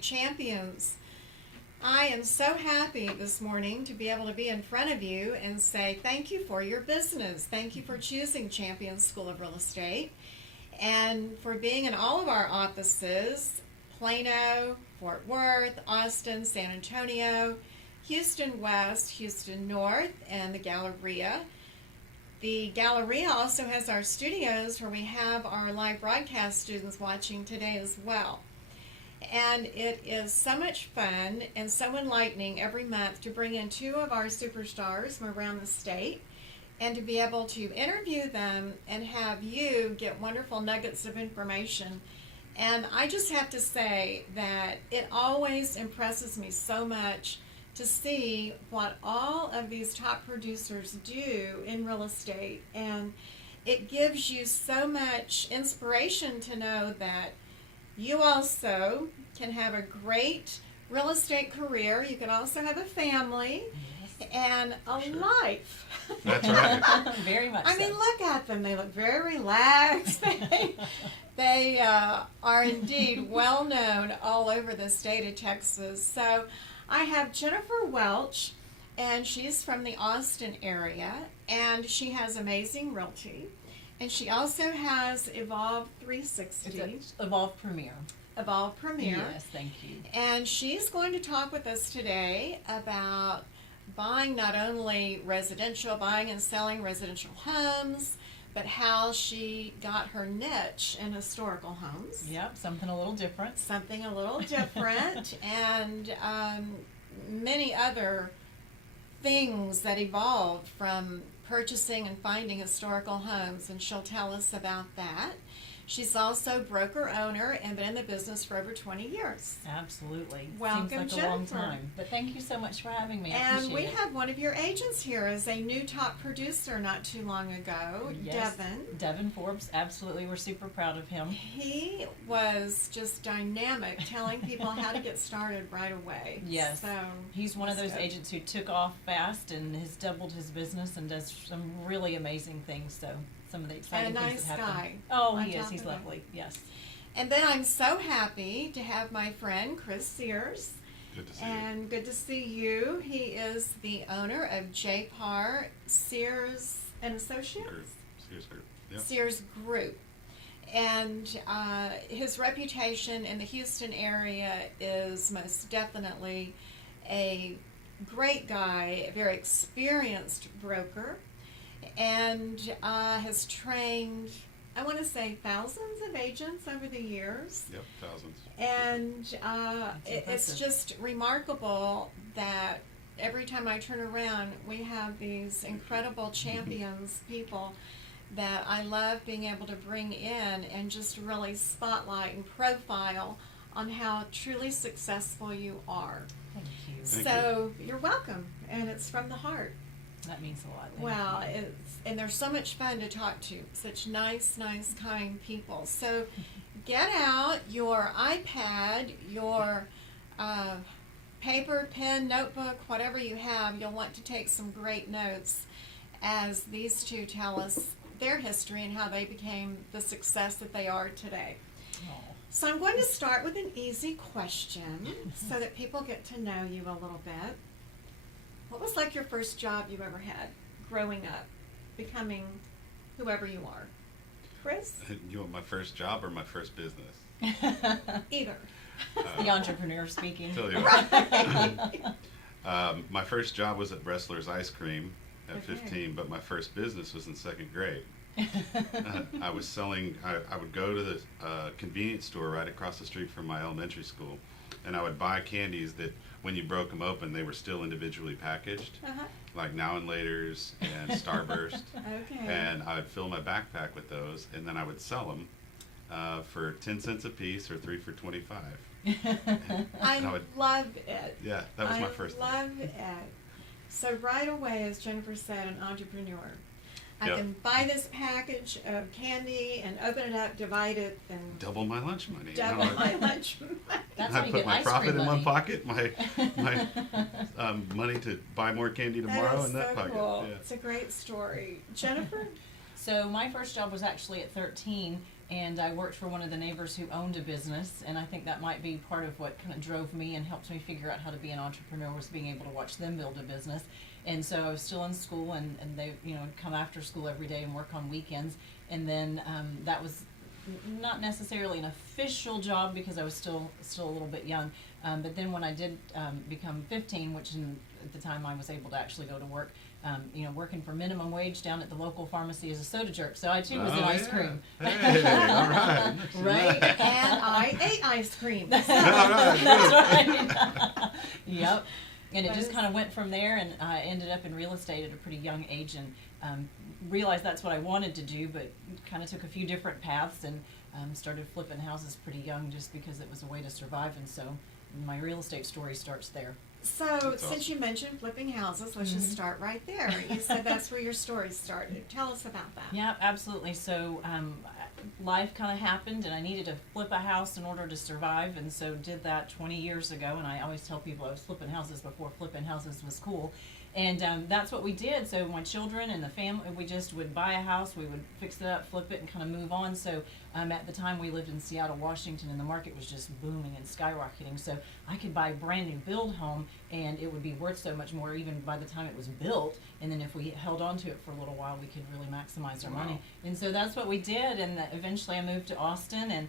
Champions. I am so happy this morning to be able to be in front of you and say thank you for your business. Thank you for choosing Champions School of Real Estate and for being in all of our offices, Plano, Fort Worth, Austin, San Antonio, Houston West, Houston North, and the Galleria. The Galleria also has our studios where we have our live broadcast students watching today as well. And it is so much fun and so enlightening every month to bring in two of our superstars from around the state and to be able to interview them and have you get wonderful nuggets of information. And I just have to say that it always impresses me so much to see what all of these top producers do in real estate. And it gives you so much inspiration to know that you also can have a great real estate career. You can also have a family and a life. That's right. Very much I mean, look at them. They look very relaxed. They are indeed well known all over the state of Texas. So I have Jennifer Welch, and she's from the Austin area, and she has amazing realty. And she also has Evolve 360. It's Evolve Premier. Evolve Premier. Yes, thank you. And she's going to talk with us today about buying not only buying and selling residential homes, but how she got her niche in historical homes. Yep, something a little different. Something a little different, and many other things that evolved from purchasing and finding historical homes, and she'll tell us about that. She's also broker owner and been in the business for over 20 years. Absolutely. Welcome, Seems like Jennifer. a long time. But thank you so much for having me. I And appreciate we it. have one of your agents here as a new top producer not too long ago, Yes, Devin. Devin Forbes, absolutely. We're super proud of him. He was just dynamic, telling people how to get started right away. Yes. So He's one of those so- agents who took off fast and has doubled his business and does some really amazing things. So some of the exciting And a things that nice happen. guy Oh, on he is. top He's of it. lovely. Yes. And then I'm so happy to have my friend Chris Sears. Good to see And good to see you. He is the owner of JPAR Sears and Associates. Group. Sears Group. Yep. Sears Group. And his reputation in the Houston area is most definitely a great guy, a very experienced broker, and has trained, I want to say, thousands of agents over the years. Yep, thousands. And it's impressive. just remarkable that every time I turn around, we have these incredible champions, people that I love being able to bring in and just really spotlight and profile on how truly successful you are. Thank you. Thank So you're welcome, and it's from the heart. That means a lot. Thank Well, you. and they're so much fun to talk to. Such nice, kind people. So get out your iPad, your paper, pen, notebook, whatever you have. You'll want to take some great notes as these two tell us their history and how they became the success that they are today. Aw. So I'm going to start with an easy question so that people get to know you a little bit. What was like your first job you ever had growing up, becoming whoever you are? Chris? You want my first job or my first business? Either. The entrepreneur speaking. Tell you what. My first job was at Wrestler's Ice Cream at Okay. 15, but my first business was in second grade. I was selling, I would go to the convenience store right across the street from my elementary school, and I would buy candies that when you broke them open, they were still individually packaged, Uh-huh. like Now and Laters and Starburst. Okay. And I would fill my backpack with those, and then I would sell them for 10 cents a piece or 3 for 25. I And I would, love it. yeah, that was my first I thing. love it. So right away, as Jennifer said, an entrepreneur. I Yep. can buy this package of candy and open it up, divide it, and Double my lunch money. double my lunch money. That's I how you put get my ice profit cream in money. one pocket, my money to buy more candy tomorrow That is in that so pocket. cool. Yeah. It's a great story. Jennifer? So my first job was actually at 13, and I worked for one of the neighbors who owned a business, and I think that might be part of what kind of drove me and helped me figure out how to be an entrepreneur, was being able to watch them build a business. And so I was still in school, and they, would come after school every day and work on weekends. And then that was not necessarily an official job because I was still a little bit young. But then when I did become 15, which at the time I was able to actually go to work, working for minimum wage down at the local pharmacy as a soda jerk. So I too was in Oh, ice yeah. cream. Hey, all right. Right? And I ate ice cream. All right, That's good. right. Yep. And it That just is- kind of went from there, and I ended up in real estate at a pretty young age, and realized that's what I wanted to do, but kind of took a few different paths, and started flipping houses pretty young just because it was a way to survive. And so my real estate story starts there. So, That's since awesome. you mentioned flipping houses, let's just start right there. You said that's where your story started. Tell us about that. Yeah, absolutely. So life kind of happened, and I needed to flip a house in order to survive, and so did that 20 years ago. And I always tell people I was flipping houses before flipping houses was cool. And that's what we did. So my children and the family, we just would buy a house, we would fix it up, flip it, and kind of move on. So at the time we lived in Seattle, Washington, and the market was just booming and skyrocketing. So I could buy a brand new build home, and it would be worth so much more even by the time it was built. And then if we held on to it for a little while, we could really maximize our Wow. money. And so that's what we did. And eventually I moved to Austin, and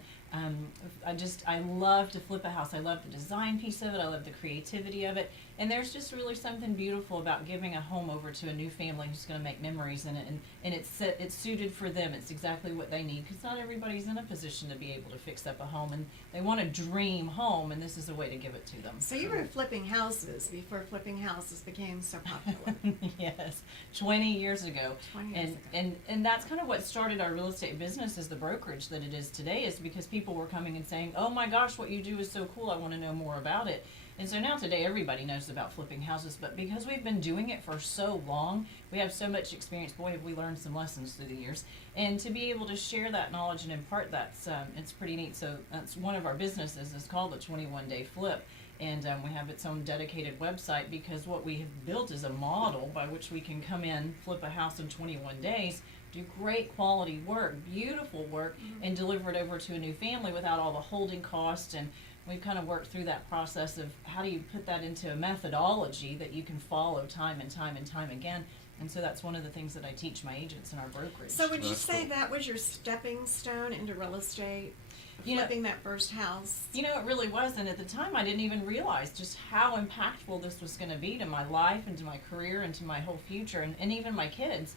I love to flip a house. I love the design piece of it. I love the creativity of it. And there's just really something beautiful about giving a home over to a new family who's going to make memories in it. And it's suited for them. It's exactly what they need, because not everybody's in a position to be able to fix up a home, and they want a dream home, and this is a way to give it to them. So, you were flipping houses before flipping houses became so popular. Yes, 20 years ago. 20 years and, ago. and that's kind of what started our real estate business as the brokerage that it is today, is because people were coming and saying, oh my gosh, what you do is so cool, I want to know more about it. And so now today everybody knows about flipping houses, but because we've been doing it for so long, we have so much experience. Boy, have we learned some lessons through the years. And to be able to share that knowledge and impart that, it's pretty neat. So that's one of our businesses is called the 21-Day Flip. And we have its own dedicated website, because what we have built is a model by which we can come in, flip a house in 21 days, do great quality work, beautiful work, and deliver it over to a new family without all the holding costs. And we've kind of worked through that process of how do you put that into a methodology that you can follow time and time and time again. And so that's one of the things that I teach my agents in our brokerage. So, would you That's say cool. that was your stepping stone into real estate? You know- Flipping that first house? You know, it really was, and at the time I didn't even realize just how impactful this was going to be to my life and to my career and to my whole future, and even my kids.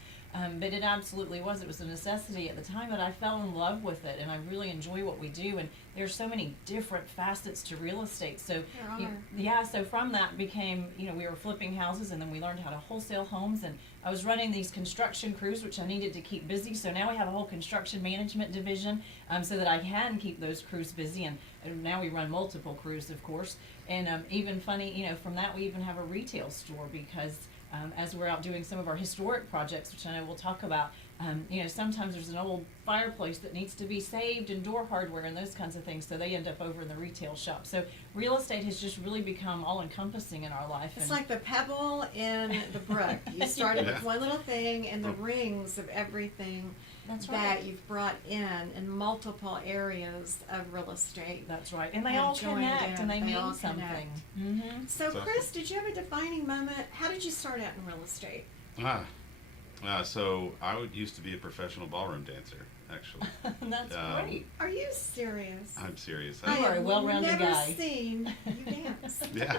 But it absolutely was. It was a necessity at the time, but I fell in love with it, and I really enjoy what we do. And there's so many different facets to real estate. So, There are. yeah, so from that became, we were flipping houses, and then we learned how to wholesale homes. And I was running these construction crews, which I needed to keep busy. So now we have a whole construction management division, so that I can keep those crews busy. And now we run multiple crews, of course. And even funny, from that we even have a retail store, because as we're out doing some of our historic projects, which I know we'll talk about, sometimes there's an old fireplace that needs to be saved, and door hardware and those kinds of things, so they end up over in the retail shop. So real estate has just really become all-encompassing in our life. It's and like the pebble in the brook. You started Yeah. with one little thing, and the rings of everything That's that right. you've brought in multiple areas of real estate. That's right. And they have all joined connect, in. and they They mean all something. connect. Mm-hmm. So, That's Chris, did you have a defining moment? How did you start out in real estate? So I used to be a professional ballroom dancer, actually. That's great. Are you serious? I'm serious. You are a well-rounded never guy. seen you dance. Yeah,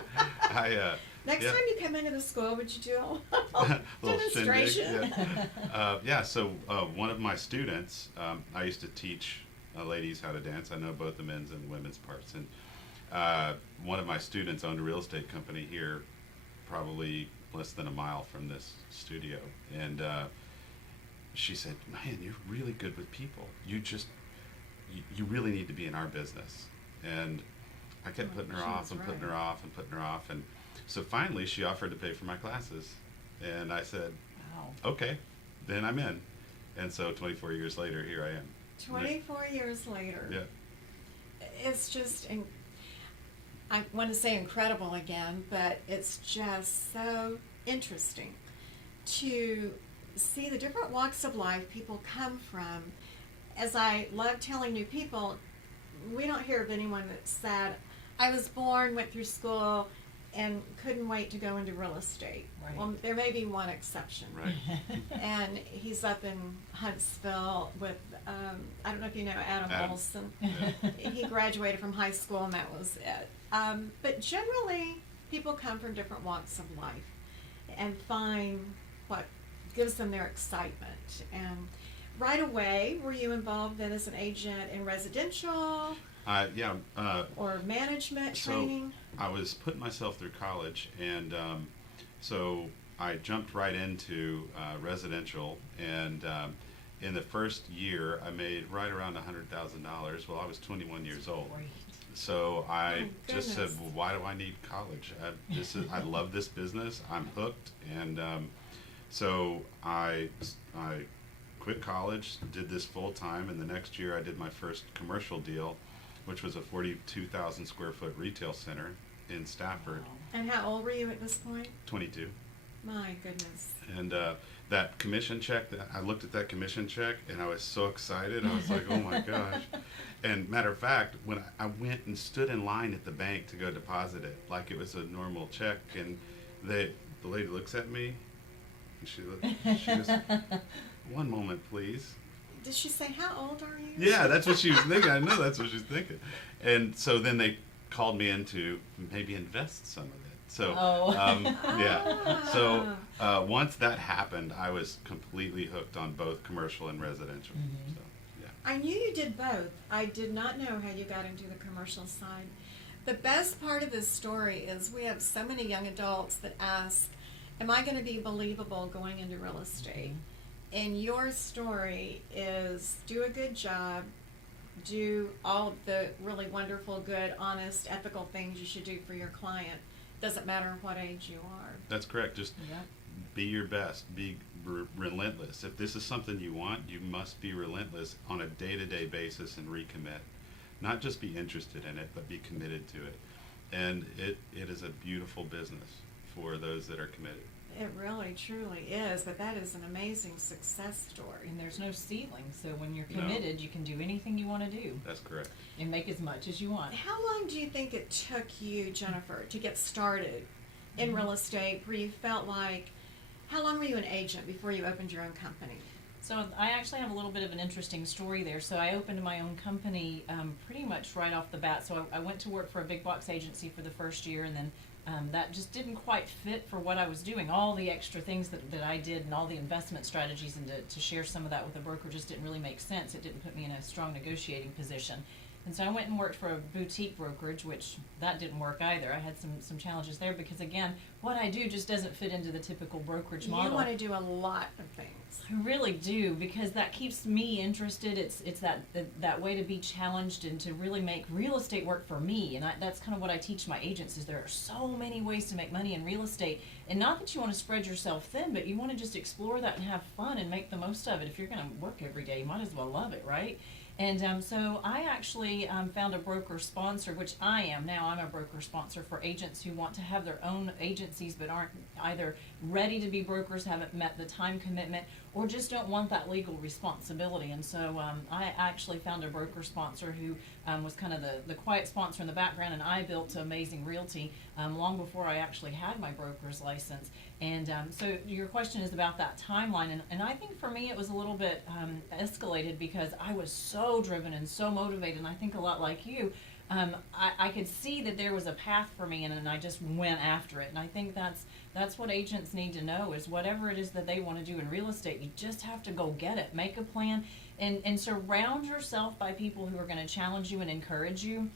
Next yeah. time you come into the school, would you do a Little demonstration? shindig, yeah. So one of my students, I used to teach ladies how to dance. I know both the men's and women's parts. And one of my students owned a real estate company here, probably less than a mile from this studio. And she said, man, you're really good with people. You really need to be in our business. And I kept putting her she off was and putting right. her off and putting her off, and so finally she offered to pay for my classes, and I said, Wow. okay, then I'm in. And so 24 years later, here I am. 24 years later. Yeah. It's just, I want to say incredible again, but it's just so interesting to see the different walks of life people come from. As I love telling new people, we don't hear of anyone that said, I was born, went through school, and couldn't wait to go into real estate. Right. Well, there may be one exception. Right. And he's up in Huntsville with, I don't know if you know Adam Adam. Olson. Yeah. He graduated from high school and that was it. But generally, people come from different walks of life and find what gives them their excitement. And right away, were you involved then as an agent in residential Yeah. or management So training? I was putting myself through college, and so I jumped right into residential, and in the first year I made right around $100,000. Well, I was 21 years old. Great. So I Oh, just said, goodness. well, why do I need college? I love this business. I'm hooked, and so I quit college, did this full time, and the next year I did my first commercial deal, which was a 42,000 square foot retail center in Stafford. Wow. And how old were you at this point? 22. My goodness. And that commission check, I looked at that commission check and I was so excited. I was like, oh my gosh. And matter of fact, when I went and stood in line at the bank to go deposit it, like it was a normal check, and the lady looks at me and she goes, one moment, please. Did she say, how old are you? Yeah, that's what she was thinking. I know that's what she's thinking. And so then they called me in to maybe invest some of it. So, Oh. yeah. So once that happened, I was completely hooked on both commercial and residential. Mhm. So, yeah. I knew you did both. I did not know how you got into the commercial side. The best part of this story is we have so many young adults that ask, am I going to be believable going into real estate? And your story is do a good job, do all of the really wonderful, good, honest, ethical things you should do for your client. Doesn't matter what age you are. That's correct. Just Yep. be your best. Be relentless. If this is something you want, you must be relentless on a day-to-day basis and recommit. Not just be interested in it, but be committed to it. And it is a beautiful business for those that are committed. It really, truly is, but that is an amazing success story. And there's no ceiling, so when you're No. committed, you can do anything you want to do That's correct. and make as much as you want. How long do you think it took you, Jennifer, to get started in real estate where you felt like, how long were you an agent before you opened your own company? So I actually have a little bit of an interesting story there. So I opened my own company pretty much right off the bat. So I went to work for a big box agency for the first year, and then that just didn't quite fit for what I was doing. All the extra things that I did and all the investment strategies, and to share some of that with the broker just didn't really make sense. It didn't put me in a strong negotiating position. And so I went and worked for a boutique brokerage, which that didn't work either. I had some challenges there because, again, what I do just doesn't fit into the typical brokerage model. You want to do a lot of things. I really do, because that keeps me interested. It's that way to be challenged and to really make real estate work for me. And that's kind of what I teach my agents, is there are so many ways to make money in real estate. And not that you want to spread yourself thin, but you want to just explore that and have fun and make the most of it. If you're going to work every day, you might as well love it, right? And so I actually found a broker sponsor, which I am now. I'm a broker sponsor for agents who want to have their own agencies but aren't either ready to be brokers, haven't met the time commitment, or just don't want that legal responsibility. And so I actually found a broker sponsor who was kind of the quiet sponsor in the background, and I built Amazing Realty long before I actually had my broker's license. And so your question is about that timeline, and I think for me it was a little bit escalated because I was so driven and so motivated, and I think a lot like you. I could see that there was a path for me, and I just went after it. And I think that's what agents need to know, is whatever it is that they want to do in real estate, you just have to go get it. Make a plan, and surround yourself by people who are going to challenge you and encourage you.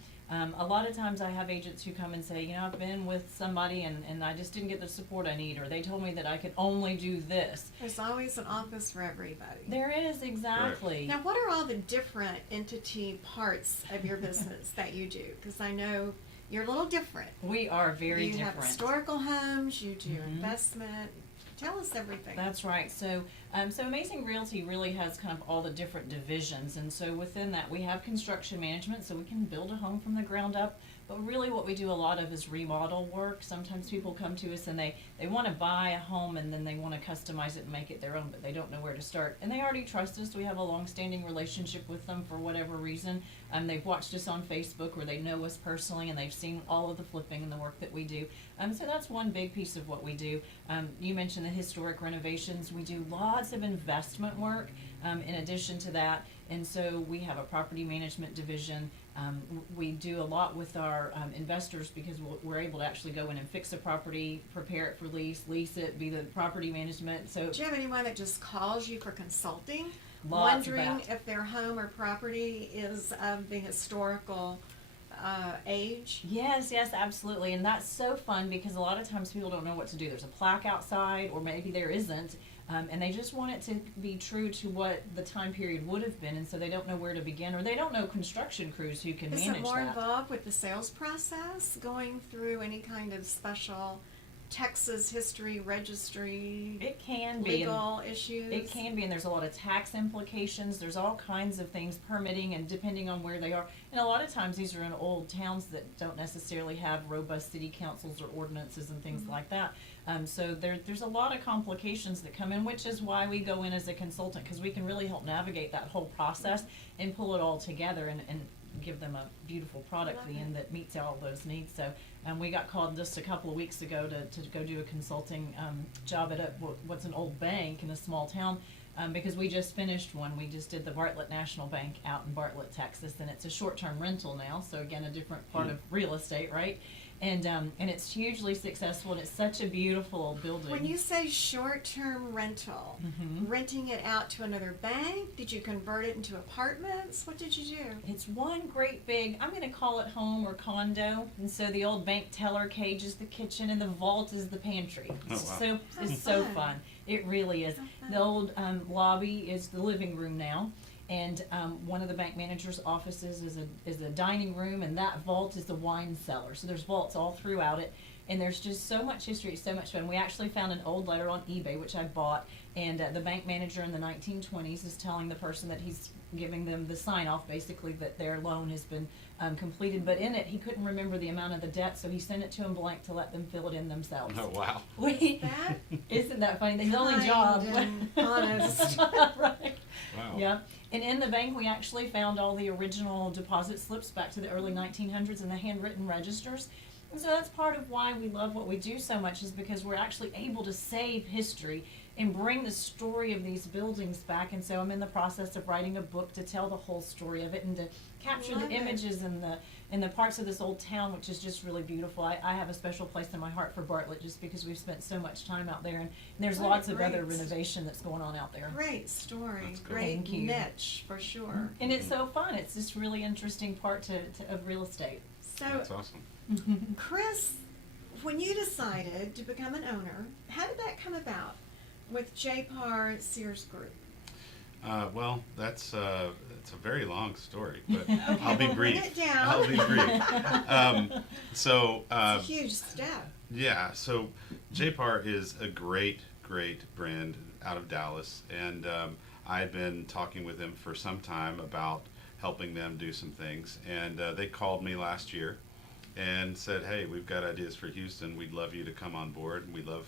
A lot of times I have agents who come and say, you know, I've been with somebody and I just didn't get the support I need, or they told me that I could only do this. There's always an office for everybody. There is, exactly. Now, what are all the different entity parts of your business that you do? Because I know you're a little different. We are very You different. have historical homes, you do Mhm. investment. Tell us everything. That's right. So Amazing Realty really has kind of all the different divisions, and so within that we have construction management, so we can build a home from the ground up. But really what we do a lot of is remodel work. Sometimes people come to us and they want to buy a home and then they want to customize it and make it their own, but they don't know where to start. And they already trust us. We have a long-standing relationship with them for whatever reason. They've watched us on Facebook, or they know us personally, and they've seen all of the flipping and the work that we do. So that's one big piece of what we do. You mentioned the historic renovations. We do lots of investment work in addition to that. And so we have a property management division. We do a lot with our investors, because we're able to actually go in and fix a property, prepare it for lease it, be the property management. So Do you have anyone that just calls you for consulting, lots of wondering that. if their home or property is of the historical age? Yes, absolutely. And that's so fun, because a lot of times people don't know what to do. There's a plaque outside, or maybe there isn't. And they just want it to be true to what the time period would have been, and so they don't know where to begin, or they don't know construction crews who can Is manage it more that. involved with the sales process, going through any kind of special Texas history registry, It can be. and legal issues? It can be, and there's a lot of tax implications. There's all kinds of things, permitting, and depending on where they are. And a lot of times these are in old towns that don't necessarily have robust city councils or ordinances and things like that. So there's a lot of complications that come in, which is why we go in as a consultant, because we can really help navigate that whole process and pull it all together and give them a beautiful product at the end that meets all those needs. So we got called just a couple of weeks ago to go do a consulting job at what's an old bank in a small town, because we just finished one. We just did the Bartlett National Bank out in Bartlett, Texas, and it's a short-term rental now, so again, a different part of real estate, right? And it's hugely successful, and it's such a beautiful building. When you say short-term rental, renting it out to another bank, did you convert it into apartments? What did you do? It's one great big, I'm going to call it home or condo. And so the old bank teller cage is the kitchen, and the vault is the pantry. Oh, wow. It's so fun. It really is. The old lobby is the living room now. And one of the bank manager's offices is a dining room, and that vault is the wine cellar. So there's vaults all throughout it, and there's just so much history. It's so much fun. We actually found an old letter on eBay, which I bought, and the bank manager in the 1920s is telling the person that he's giving them the sign-off, basically, that their loan has been completed. But in it, he couldn't remember the amount of the debt, so he sent it to them blank to let them fill it in themselves. Oh, wow. That Isn't that funny? His only job. and honest. Right. Wow. Yeah. And in the bank, we actually found all the original deposit slips back to the early 1900s and the handwritten registers. And so that's part of why we love what we do so much, is because we're actually able to save history and bring the story of these buildings back. And so I'm in the process of writing a book to tell the whole story of it and to capture Love the it. images and the parts of this old town, which is just really beautiful. I have a special place in my heart for Bartlett, just because we've spent so much time out there, and there's What a lots of other great renovation that's going on out there. Great story. That's cool. Great Thank you. niche, for sure. And it's so fun. It's this really interesting part of real estate. So, That's awesome. Chris, when you decided to become an owner, how did that come about with JPAR Sears Group? Well, it's a very long story, but I'll be well, brief. bring it down. I'll be brief. It's a huge step. Yeah, so JPAR is a great brand out of Dallas, and I've been talking with them for some time about helping them do some things, and they called me last year and said, hey, we've got ideas for Houston. We'd love you to come on board, and we'd love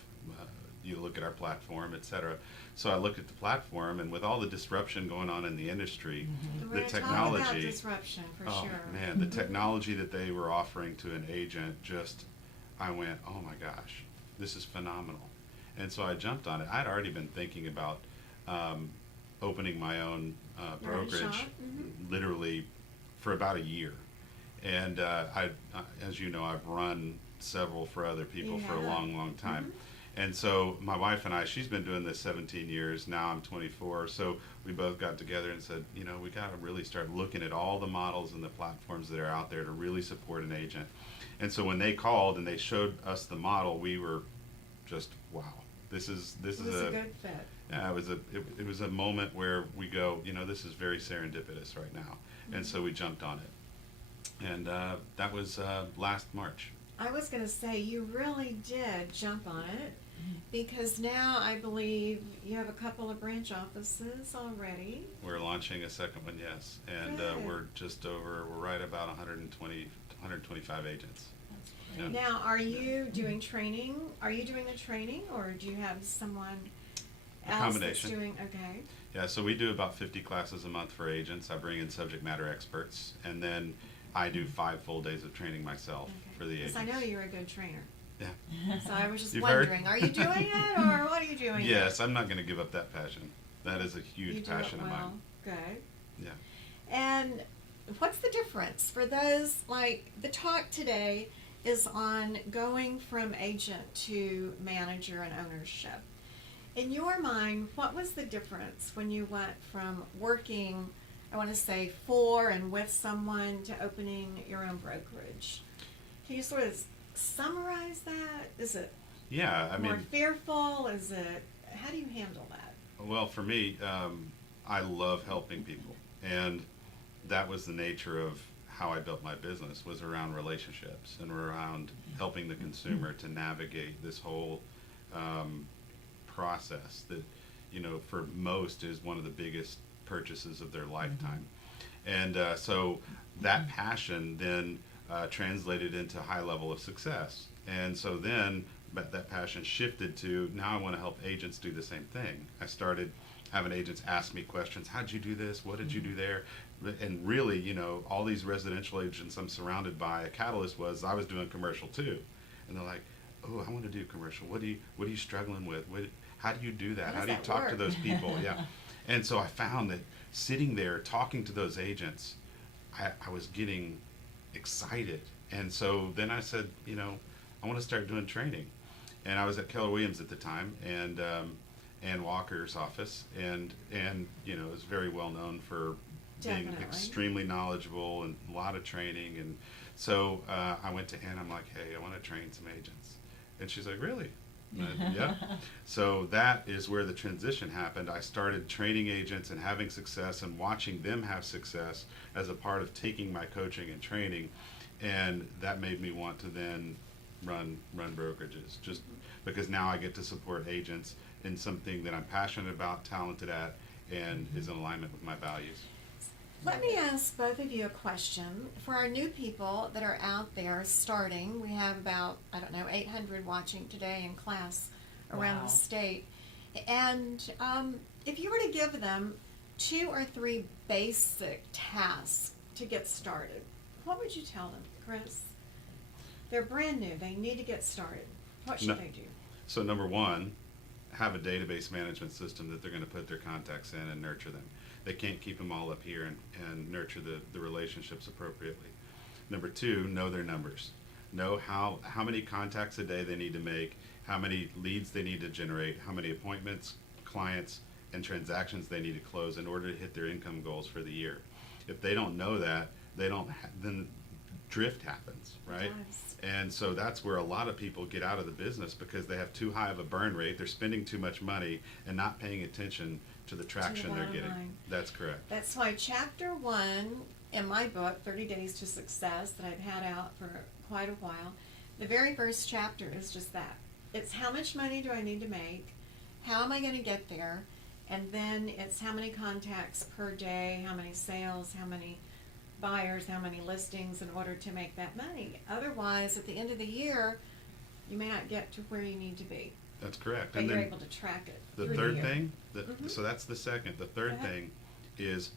you to look at our platform, etc. So I looked at the platform, and with all the disruption going on in the industry, We're the gonna talk about technology, disruption, for oh sure. man, the technology that they were offering to an agent, I went, oh my gosh, this is phenomenal. And so I jumped on it. I'd already been thinking about opening my own Your own brokerage, shop? literally for about a year. And as you know, I've run several for other people for a Yeah. long time. And so my wife and I, she's been doing this 17 years, now I'm 24, so we both got together and said, you know, we got to really start looking at all the models and the platforms that are out there to really support an agent. And so when they called and they showed us the model, we were just, wow, this is It was a good fit. yeah, it was a moment where we go, you know, this is very serendipitous right now. And so we jumped on it. And that was last March. I was going to say, you really did jump on it, because now I believe you have a couple of branch offices already. We're launching a second one, yes. And Good. we're right about 125 agents. Yeah. Now, are you doing training? Are you doing the training, or do you have someone A else combination. that's doing? Okay. Yeah, so we do about 50 classes a month for agents. I bring in subject matter experts, and then I do 5 full days of training myself for the agents. Because I know you're a good trainer. Yeah. So I was just You've heard? wondering, are you doing it, or what are you doing? Yes, I'm not going to give up that passion. That is a You huge do passion it of well. mine. Good. Yeah. And what's the difference for those, like, the talk today is on going from agent to manager and ownership. In your mind, what was the difference when you went from working, I want to say, for and with someone, to opening your own brokerage? Can you sort of summarize that? Is it Yeah, I more mean, fearful? Is it, how do you handle that? well, for me, I love helping people, and that was the nature of how I built my business, was around relationships and around helping the consumer to navigate this whole process that, you know, for most is one of the biggest purchases of their lifetime. And so that passion then translated into a high level of success. And so then that passion shifted to, now I want to help agents do the same thing. I started having agents ask me questions. How'd you do this? What did you do there? And really, you know, all these residential agents I'm surrounded by, a catalyst was I was doing commercial too. And they're like, oh, I want to do commercial. What are you struggling with? How do you do that? How How does do you that talk to work? those people? Yeah. And so I found that sitting there talking to those agents, I was getting excited. And so then I said, you know, I want to start doing training. And I was at Keller Williams at the time, and Ann Walker's office, and you know, is very well known for being Definitely. extremely knowledgeable and a lot of training. And so I went to Ann. I'm like, hey, I want to train some agents. And she's like, really? And I, yeah. So that is where the transition happened. I started training agents and having success and watching them have success as a part of taking my coaching and training, and that made me want to then run brokerages, just because now I get to support agents in something that I'm passionate about, talented at, and is in alignment with my values. Let me ask both of you a question. For our new people that are out there starting, we have about, 800 watching today in class around Wow. the state. And if you were to give them 2 or 3 basic tasks to get started, what would you tell them, Chris? They're brand new. They need to get started. What should No. they do? So number one, have a database management system that they're going to put their contacts in and nurture them. They can't keep them all up here and nurture the relationships appropriately. Number two, know their numbers. Know how many contacts a day they need to make, how many leads they need to generate, how many appointments, clients, and transactions they need to close in order to hit their income goals for the year. If they don't know that, then drift happens, right? It does. And so that's where a lot of people get out of the business, because they have too high of a burn rate, they're spending too much money and not paying attention to the traction they're bottom getting. line. That's correct. That's why chapter 1 in my book, 30 Days to Success, that I've had out for quite a while, the very first chapter is just that. It's how much money do I need to make? How am I going to get there? And then it's how many contacts per day, how many sales, how many buyers, how many listings in order to make that money. Otherwise, at the end of the year, you may not get to where you need to be. That's correct. But And you're then able to track it. the through third year. thing, Mhm. so that's the second. The third Go ahead. thing is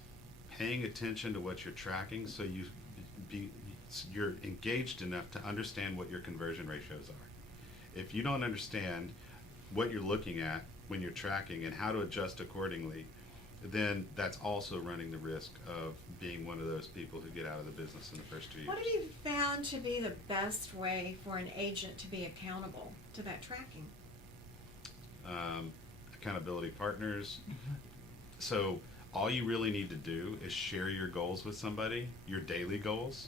paying attention to what you're tracking, so you're engaged enough to understand what your conversion ratios are. If you don't understand what you're looking at when you're tracking and how to adjust accordingly, then that's also running the risk of being one of those people who get out of the business in the first 2 years. What have you found to be the best way for an agent to be accountable to that tracking? Accountability partners. So all you really need to do is share your goals with somebody, your daily goals,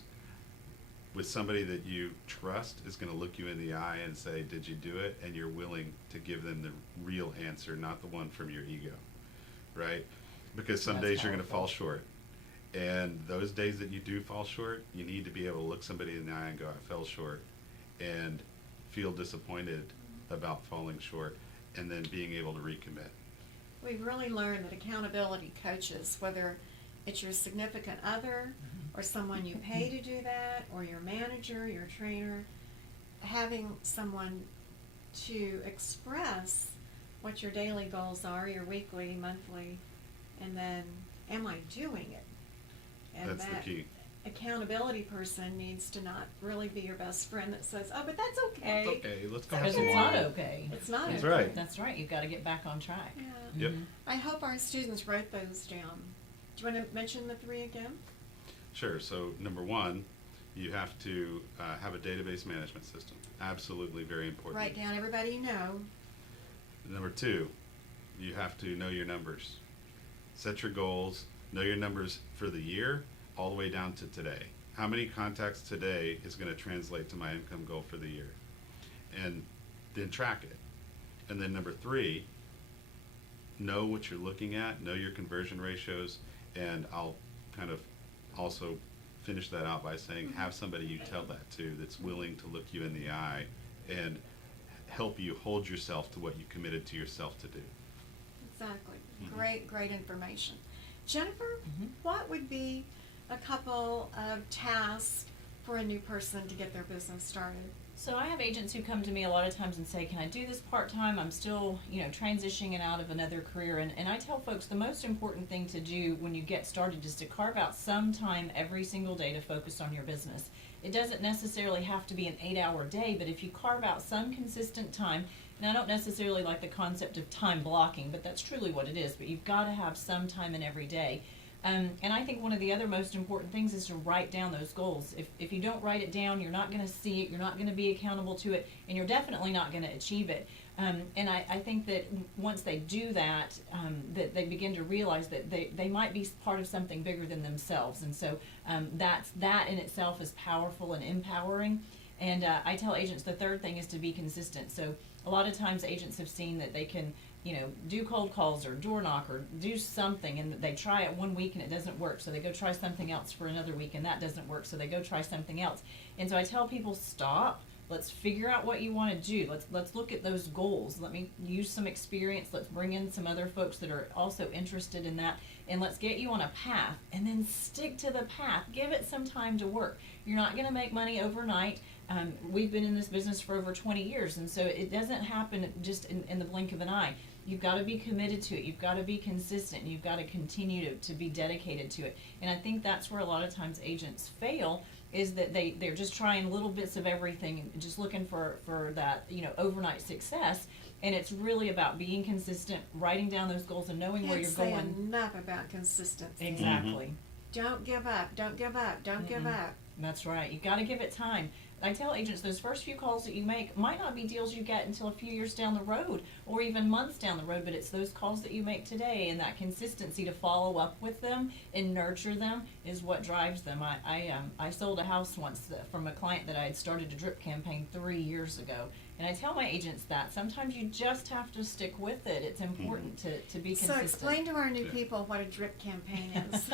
with somebody that you trust is going to look you in the eye and say, did you do it? And you're willing to give them the real answer, not the one from your ego, right? Because some That's days you're going to fall powerful. short. And those days that you do fall short, you need to be able to look somebody in the eye and go, I fell short, and feel disappointed about falling short, and then being able to recommit. We've really learned that accountability coaches, whether it's your significant other or someone you pay to do that, or your manager, your trainer, having someone to express what your daily goals are, your weekly, monthly, and then, am I doing it? And That's the that key. accountability person needs to not really be your best friend that says, oh, but that's okay. It's okay, let's go have Because some it's wine. not okay. It's not That's okay. right. That's right. You've got to get back on track. Yeah. Yep. I hope our students wrote those down. Do you want to mention the 3 again? Sure. So number one, you have to have a database management system. Absolutely very important. Write down everybody you know. Number two, you have to know your numbers. Set your goals, know your numbers for the year all the way down to today. How many contacts today is going to translate to my income goal for the year? And then track it. And then number three, know what you're looking at, know your conversion ratios, and I'll kind of also finish that out by saying have somebody you tell that to that's willing to look you in the eye and help you hold yourself to what you committed to yourself to do. Exactly. Mhm. Great information. Jennifer, Mhm. what would be a couple of tasks for a new person to get their business started? So I have agents who come to me a lot of times and say, can I do this part-time? I'm still, transitioning out of another career. And I tell folks the most important thing to do when you get started is to carve out some time every single day to focus on your business. It doesn't necessarily have to be an 8-hour day, but if you carve out some consistent time, and I don't necessarily like the concept of time blocking, but that's truly what it is, but you've got to have some time in every day. And I think one of the other most important things is to write down those goals. If you don't write it down, you're not going to see it, you're not going to be accountable to it, and you're definitely not going to achieve it. And I think that once they do that, that they begin to realize that they might be part of something bigger than themselves. And so that in itself is powerful and empowering. And I tell agents the third thing is to be consistent. So a lot of times agents have seen that they can do cold calls or door knock or do something, and they try it 1 week and it doesn't work, so they go try something else for another week and that doesn't work, so they go try something else. And so I tell people, stop, let's figure out what you want to do, let's look at those goals, let me use some experience, let's bring in some other folks that are also interested in that, and let's get you on a path, and then stick to the path, give it some time to work. You're not going to make money overnight. We've been in this business for over 20 years, and so it doesn't happen just in the blink of an eye. You've got to be committed to it. You've got to be consistent. You've got to continue to be dedicated to it. And I think that's where a lot of times agents fail, is that they're just trying little bits of everything and just looking for that, overnight success. And it's really about being consistent, writing down those goals and knowing where you're going. Can't say enough about consistency. Exactly. Don't give up. Don't give up. Don't give up. That's right. You've got to give it time. I tell agents those first few calls that you make might not be deals you get until a few years down the road or even months down the road, but it's those calls that you make today and that consistency to follow up with them and nurture them is what drives them. I sold a house once from a client that I had started a drip campaign 3 years ago, and I tell my agents that sometimes you just have to stick with it. It's important to be consistent. So explain to our new people what a drip campaign is.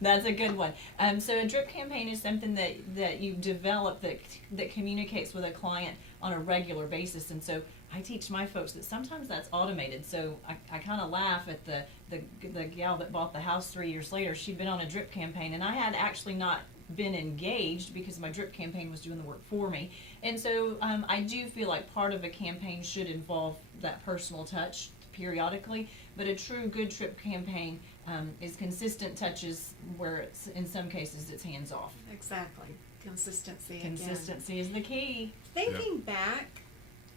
That's a good one. So a drip campaign is something that you develop that communicates with a client on a regular basis. And so I teach my folks that sometimes that's automated. So I kind of laugh at the gal that bought the house 3 years later. She'd been on a drip campaign, and I had actually not been engaged because my drip campaign was doing the work for me. And so I do feel like part of a campaign should involve that personal touch periodically, but a true good drip campaign is consistent touches where it's, in some cases, it's hands off. Exactly. Consistency. Consistency is the key. Thinking back,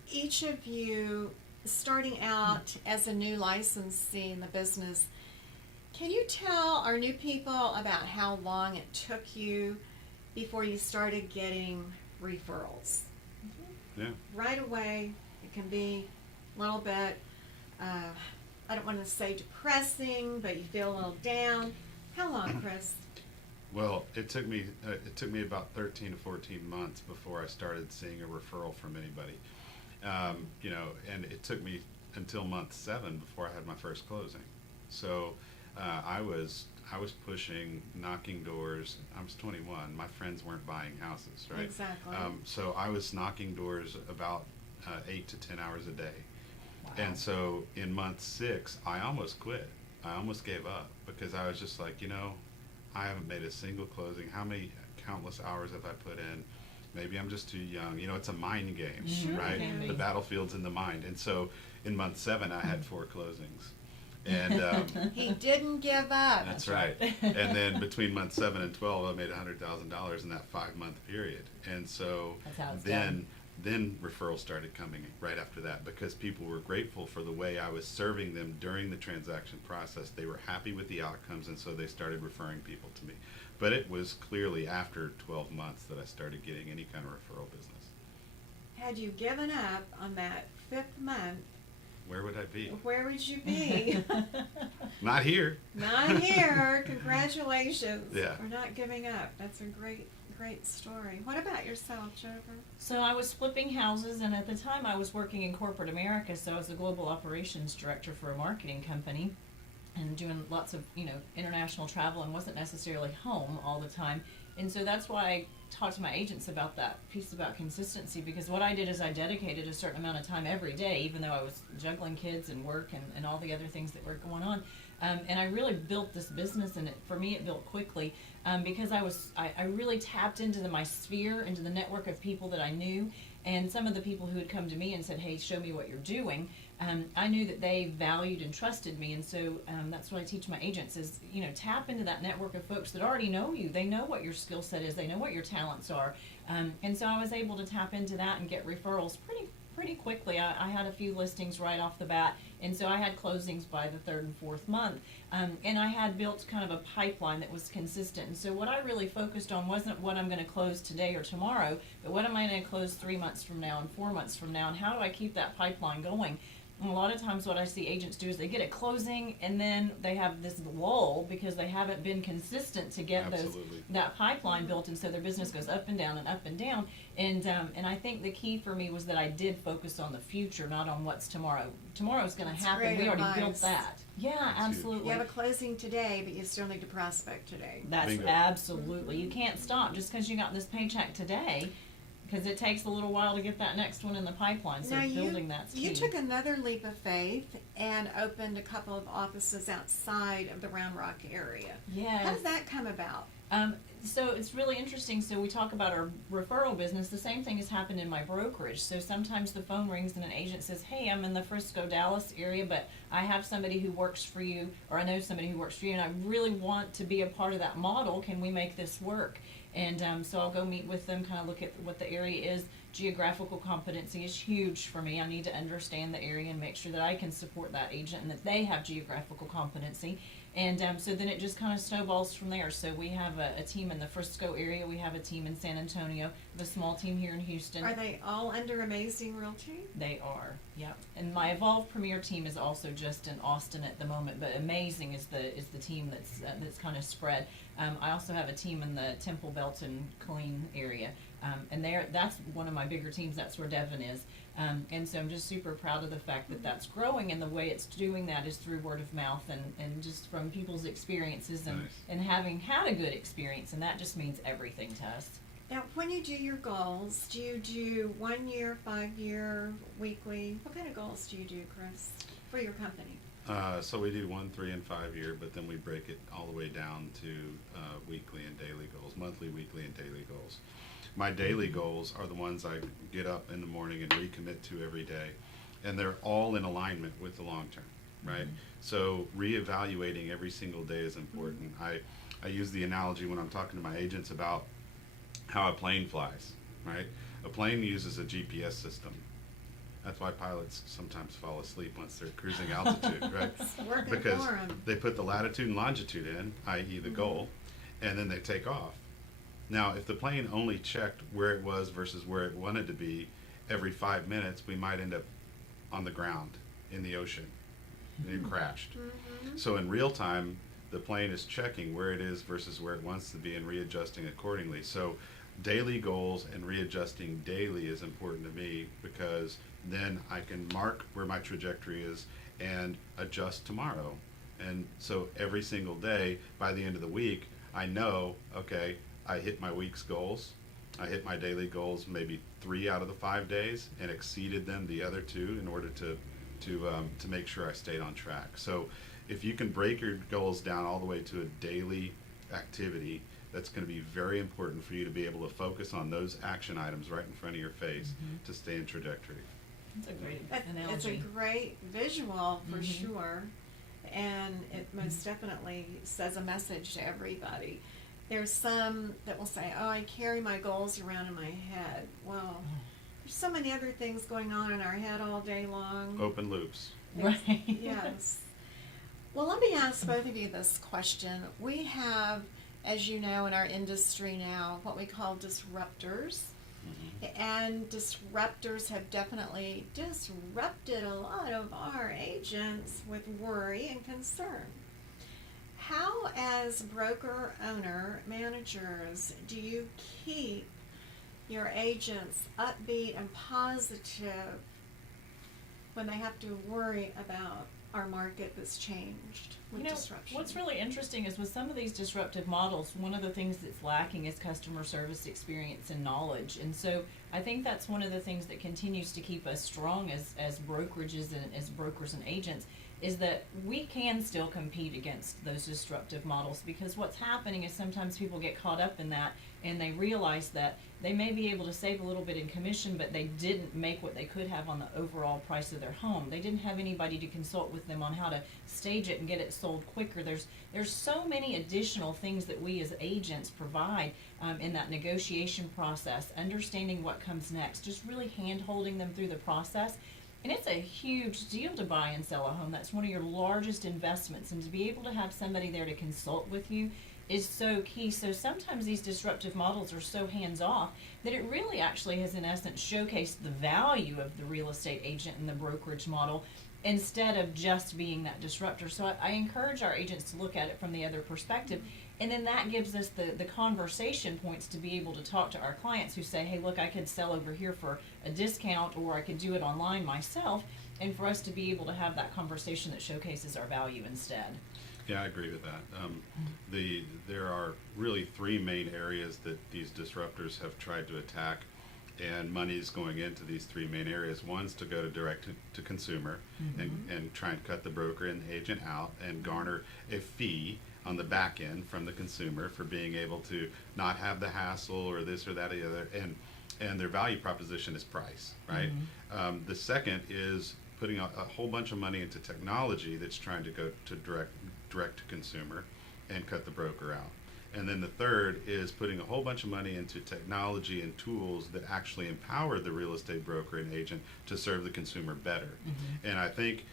each of you starting out as a new licensee in the business, can you tell our new people about how long it took you before you started getting referrals? Yeah. Right away, it can be a little bit, I don't want to say depressing, but you feel a little down. How long, Chris? Well, it took me about 13 to 14 months before I started seeing a referral from anybody. And it took me until month 7 before I had my first closing. So I was I was pushing, knocking doors. I was 21. My friends weren't buying houses, right? Exactly. So I was knocking doors about 8 to 10 hours a day. Wow. And so in month 6, I almost quit. I almost gave up because I was just like, I haven't made a single closing. How many countless hours have I put in? Maybe I'm just too young. It's a mind game, Sure right? can be. The battlefield's in the mind. And so in month 7, I had 4 closings. And He didn't give up. that's right. And then between month 7 and 12, I made $100,000 in that 5-month period. And so That's how it's then referrals started coming right after that because people were grateful for the way I was serving them during the transaction process. They were happy with the outcomes, and so they started referring people to me. But it was clearly after 12 months that I started getting any kind of referral business. Had you given up on that 5th month, Where would I be? where would you be? Not here. Not here. Congratulations Yeah. for not giving up. That's a great story. What about yourself, Jennifer? So I was flipping houses, and at the time I was working in corporate America, so I was a global operations director for a marketing company and doing lots of, international travel and wasn't necessarily home all the time. And so that's why I talked to my agents about that piece about consistency, because what I did is I dedicated a certain amount of time every day, even though I was juggling kids and work and all the other things that were going on. And I really built this business, and for me it built quickly because I really tapped into my sphere, into the network of people that I knew, and some of the people who had come to me and said, hey, show me what you're doing. I knew that they valued and trusted me, and so that's what I teach my agents is, tap into that network of folks that already know you. They know what your skill set is. They know what your talents are. And so I was able to tap into that and get referrals pretty quickly. I had a few listings right off the bat, and so I had closings by the 3rd and 4th month. And I had built kind of a pipeline that was consistent. And so what I really focused on wasn't what I'm going to close today or tomorrow, but what am I going to close 3 months from now and 4 months from now, and how do I keep that pipeline going? And a lot of times what I see agents do is they get a closing and then they have this lull because they haven't been consistent to get Absolutely. that pipeline built, and so their business goes up and down and up and down. And I think the key for me was that I did focus on the future, not on what's tomorrow. Tomorrow's going to That's happen. great We already built advice. that. Yeah, That's huge. absolutely. You have a closing today, but you still need to prospect today. That's Bingo. absolutely. You can't stop just because you got this paycheck today, because it takes a little while to get that next one in the pipeline. So Now building that's key. you took another leap of faith and opened a couple of offices outside of the Round Rock area. Yes. How did that come about? So it's really interesting. So we talk about our referral business. The same thing has happened in my brokerage. So sometimes the phone rings and an agent says, hey, I'm in the Frisco, Dallas area, but I have somebody who works for you, or I know somebody who works for you, and I really want to be a part of that model. Can we make this work? And so I'll go meet with them, kind of look at what the area is. Geographical competency is huge for me. I need to understand the area and make sure that I can support that agent and that they have geographical competency. And so then it just kind of snowballs from there. So we have a team in the Frisco area. We have a team in San Antonio. We have a small team here in Houston. Are they all under Amazing Realty? They are, yep. And my Evolve Premier team is also just in Austin at the moment, but Amazing is the team that's kind of spread. I also have a team in the Temple Belton Killeen area, and that's one of my bigger teams. That's where Devin is, and so I'm just super proud of the fact that that's growing, and the way it's doing that is through word of mouth and just from people's experiences and Nice. and having had a good experience, and that just means everything to us. Now, when you do your goals, do you do 1 year, 5 year, weekly? What kind of goals do you do, Chris, for your company? So we do 1, 3, and 5 year, but then we break it all the way down to weekly and daily goals, monthly, weekly, and daily goals. My daily goals are the ones I get up in the morning and recommit to every day, and they're all in alignment with the long term, right? So reevaluating every single day is important. I use the analogy when I'm talking to my agents about how a plane flies, right? A plane uses a GPS system. That's why pilots sometimes fall asleep once they're cruising altitude, right? It's working Because for 'em. they put the latitude and longitude in, i.e. the goal, and then they take off. Now, if the plane only checked where it was versus where it wanted to be every 5 minutes, we might end up on the ground in the ocean. And it crashed. So in real time, the plane is checking where it is versus where it wants to be and readjusting accordingly. So daily goals and readjusting daily is important to me, because then I can mark where my trajectory is and adjust tomorrow And so every single day, by the end of the week, I know, okay, I hit my week's goals. I hit my daily goals maybe 3 out of the 5 days and exceeded them the other 2 in order to make sure I stayed on track. So if you can break your goals down all the way to a daily activity, that's going to be very important for you to be able to focus on those action items right in front of your face to stay in trajectory. That's a great analogy. It's a great visual for Mhm. sure, and it most definitely says a message to everybody. There's some that will say, "Oh, I carry my goals around in my head." Well, there's so many other things going on in our head all day long. Open loops. Right. Yes. Well, let me ask both of you this question. We have, as you know, in our industry now, what we call disruptors. And disruptors have definitely disrupted a lot of our agents with worry and concern. How, as broker owner managers, do you keep your agents upbeat and positive when they have to worry about our market that's changed with disruption? What's really interesting is with some of these disruptive models, one of the things that's lacking is customer service experience and knowledge. And so I think that's one of the things that continues to keep us strong as brokerages and as brokers and agents, is that we can still compete against those disruptive models, because what's happening is sometimes people get caught up in that and they realize that they may be able to save a little bit in commission, but they didn't make what they could have on the overall price of their home. They didn't have anybody to consult with them on how to stage it and get it sold quicker. There's so many additional things that we as agents provide in that negotiation process, understanding what comes next, just really hand-holding them through the process. And it's a huge deal to buy and sell a home. That's one of your largest investments, and to be able to have somebody there to consult with you is so key. So sometimes these disruptive models are so hands-off that it really actually has, in essence, showcased the value of the real estate agent and the brokerage model instead of just being that disruptor. So I encourage our agents to look at it from the other perspective. And then that gives us the conversation points to be able to talk to our clients who say, hey, look, I could sell over here for a discount, or I could do it online myself, and for us to be able to have that conversation that showcases our value instead. Yeah, I agree with that. There are really 3 main areas that these disruptors have tried to attack, and money is going into these 3 main areas. One's to go to direct to consumer and try and cut the broker and the agent out and garner a fee on the back end from the consumer for being able to not have the hassle or this or that or the other, and their value proposition is price, right? The second is putting a whole bunch of money into technology that's trying to go to direct to consumer and cut the broker out. And then the third is putting a whole bunch of money into technology and tools that actually empower the real estate broker and agent to serve the consumer better. And I think,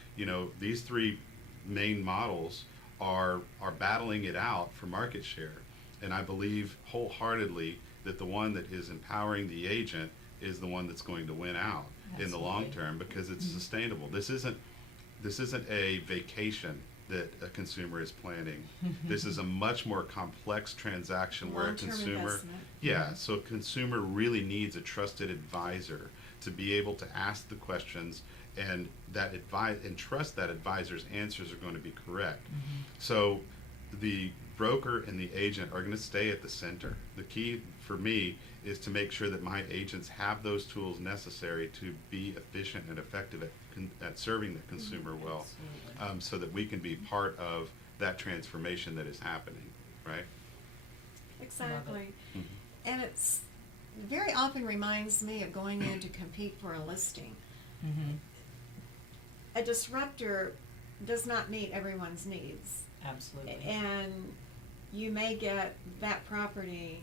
these 3 main models are battling it out for market share. And I believe wholeheartedly that the one that is empowering the agent is the one that's going to win out in the long term, because it's sustainable. This isn't a vacation that a consumer is planning. This is a much more complex transaction where a Long-term consumer, investment. so a consumer really needs a trusted advisor to be able to ask the questions, and trust that advisor's answers are going to be correct. So the broker and the agent are going to stay at the center. The key for me is to make sure that my agents have those tools necessary to be efficient and effective at serving the consumer well, so that we can be part of that transformation that is happening, right? Exactly. And it's very often reminds me of going in to compete for a listing. A disruptor does not meet everyone's needs. Absolutely. And you may get that property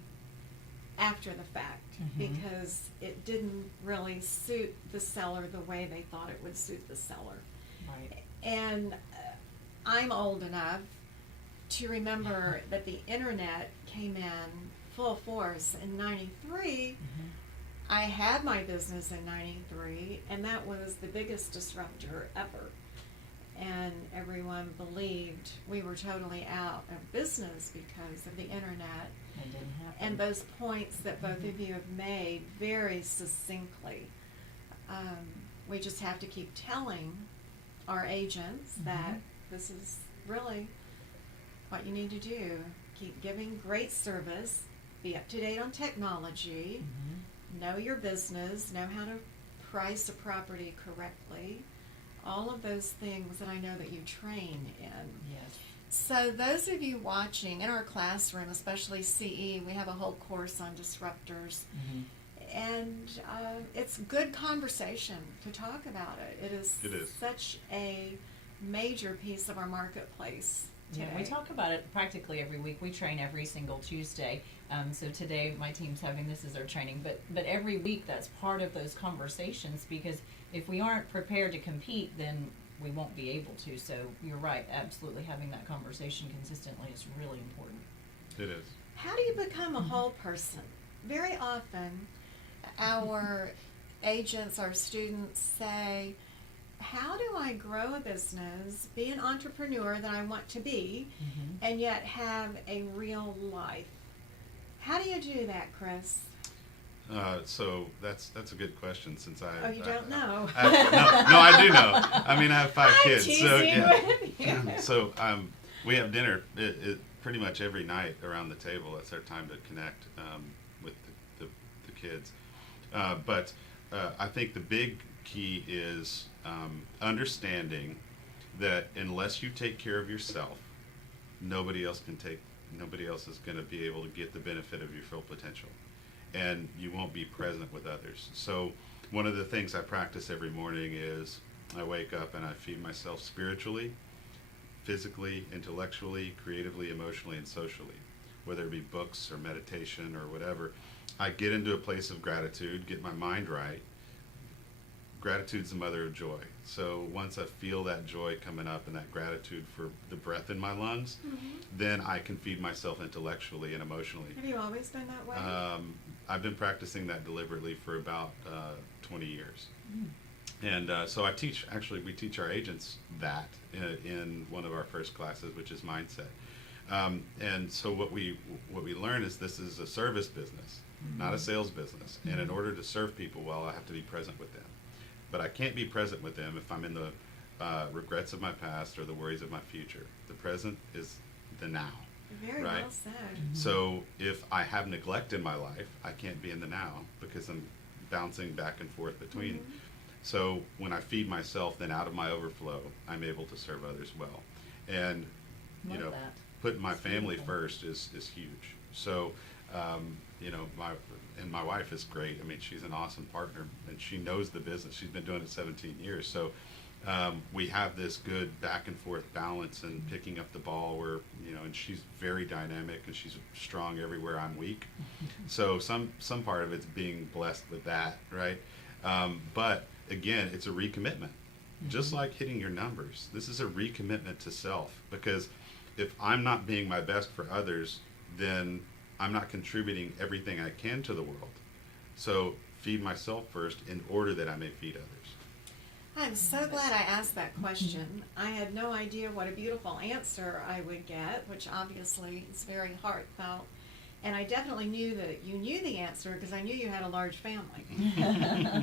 after the fact because it didn't really suit the seller the way they thought it would suit the seller. Right. And I'm old enough to remember that the internet came in full force in '93. I had my business in '93, and that was the biggest disruptor ever. And everyone believed we were totally out of business because of the internet. It didn't happen. And those points that both of you have made very succinctly. We just have to keep telling our agents that this is really what you need to do. Keep giving great service, be up to date on technology, know your business, know how to price a property correctly, all of those things that I know that you train in. Yes. So those of you watching in our classroom, especially CE, we have a whole course on disruptors. And it's good conversation to talk about it. It is such a major piece of our marketplace today. Yeah, we talk about it practically every week. We train every single Tuesday. So today my team's having this as our training, but every week that's part of those conversations, because if we aren't prepared to compete, then we won't be able to. So you're right, absolutely having that conversation consistently is really important. It is. How do you become a whole person? Very often our agents, our students say, how do I grow a business, be an entrepreneur that I want to be, and yet have a real life? How do you do that, Chris? So that's a good question, since You don't know. No, I do know. I mean, I have 5 I'm kids. So teasing with you. So we have dinner pretty much every night around the table. That's our time to connect with the kids. But I think the big key is understanding that unless you take care of yourself, nobody else is going to be able to get the benefit of your full potential, and you won't be present with others. So one of the things I practice every morning is I wake up and I feed myself spiritually, physically, intellectually, creatively, emotionally, and socially, whether it be books or meditation or whatever. I get into a place of gratitude, get my mind right. Gratitude's the mother of joy. So once I feel that joy coming up and that gratitude for the breath in my lungs, then I can feed myself intellectually and emotionally. Have you always been that way? I've been practicing that deliberately for about 20 years. And so we teach our agents that in one of our first classes, which is mindset. And so what we learn is this is a service business, not a sales business. And in order to serve people well, I have to be present with them. But I can't be present with them if I'm in the regrets of my past or the worries of my future. The present is the now. Very right? well said. So if I have neglect in my life, I can't be in the now because I'm bouncing back and forth between. So when I feed myself, then out of my overflow, I'm able to serve others well. And Love that. putting my That's family beautiful. first is huge. So my wife is great. I mean, she's an awesome partner, and she knows the business. She's been doing it 17 years. So we have this good back and forth balance and picking up the ball where, and she's very dynamic and she's strong everywhere I'm weak. So some part of it's being blessed with that, right? But again, it's a recommitment. Just like hitting your numbers, this is a recommitment to self, because if I'm not being my best for others, then I'm not contributing everything I can to the world. So feed myself first in order that I may feed others. I'm so glad I asked that question. I had no idea what a beautiful answer I would get, which obviously is very heartfelt. And I definitely knew that you knew the answer because I knew you had a large family.